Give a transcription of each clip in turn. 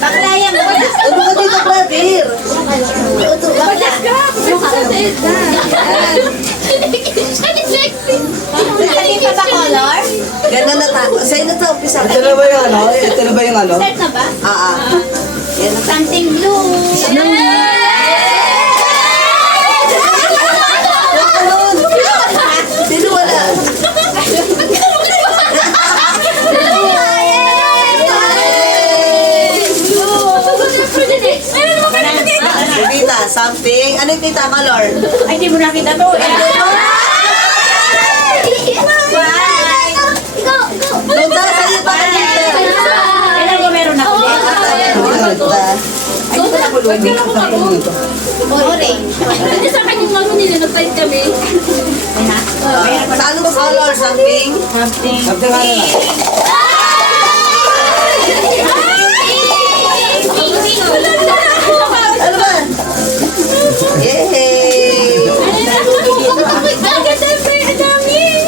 Baklayan mo. Ano ka dito, brother? Bakla. Sasabihin pa ba color? Ganda na tayo. Sa'yo na ito, umpisa. Ito na ba yung ano? Ito na ba yung ano? Start na ba? Yan na. Something blue. Sino wala? Tita, something. Ano yung tita, color? Ay, di mo nakita to. Luta, sa'yo pa ka dito. Kailan ko meron ako? Orange. Hindi sa akin yung mga nila, nag-fight kami. Sa anong color, something? Sabi nga na. Ano ba? Yay!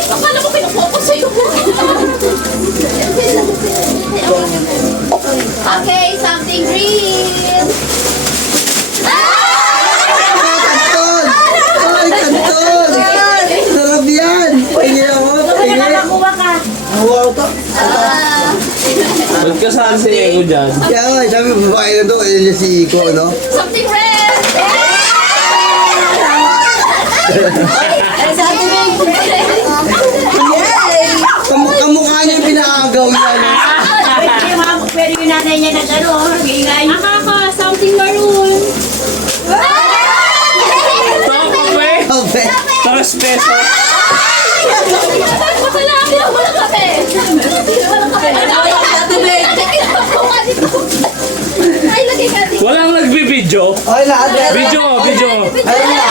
Akala ko pinag-focus sa'yo. Okay, something green. Kanton! Ay, kanton! Sarap yan! Pahingin ako, pahingin. Nakakuha ka. Wow, to. Ba't ka saan si Eko dyan? Kaya nga, sabi babae na to, ayun niya si Iko, no? Something red. Ay, sa atin mo. Yay! Kamukha niya yung pinaagaw niya, no? Pwede yung nanay niya na gano'n. Ingay. Akaka, something maroon. Kape! Okay. 3 pesos. Wala kape. Walang kape. Ay, lagay ka. Walang nagbibidyo. Okay, lahat. Video mo, video mo. Ayun na.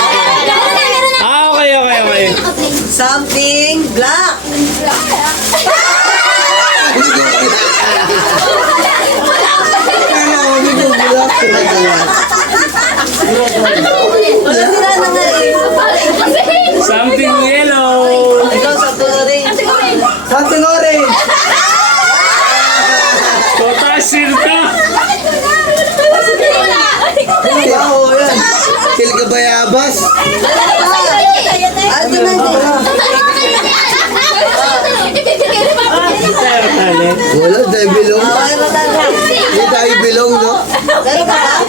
Okay. Something black. Kaya ako dito bulak. Wala sila na nga eh. Something yellow. Ikaw, something orange. Something orange. Totasil ka. Ikaw, yan. Kilga bayabas. Ano na Wala, tayo bilong. Mayroon na lang. Hindi tayo bilong, no? Meron pa ba?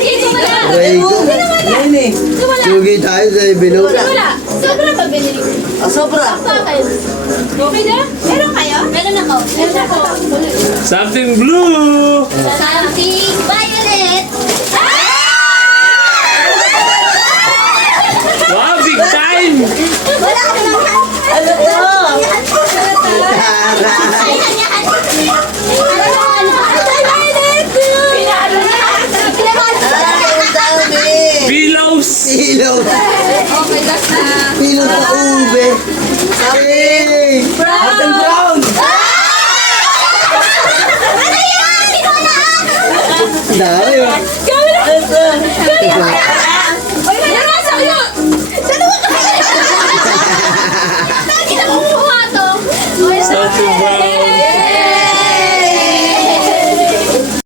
Aray ko. Yan eh. Sugi tayo, tayo bilong. Wala. Sobra ba binili? Sobra. Okay na? Meron kayo? Meron ako. Meron ako. Something blue. Something violet. Wow, big time. Wala ka naman. Ano to? Ang dami. Pillows. Ilaw. Okay, last na. Ilaw sa ube. Hey! Ating brown. Dami, oh. Ano to?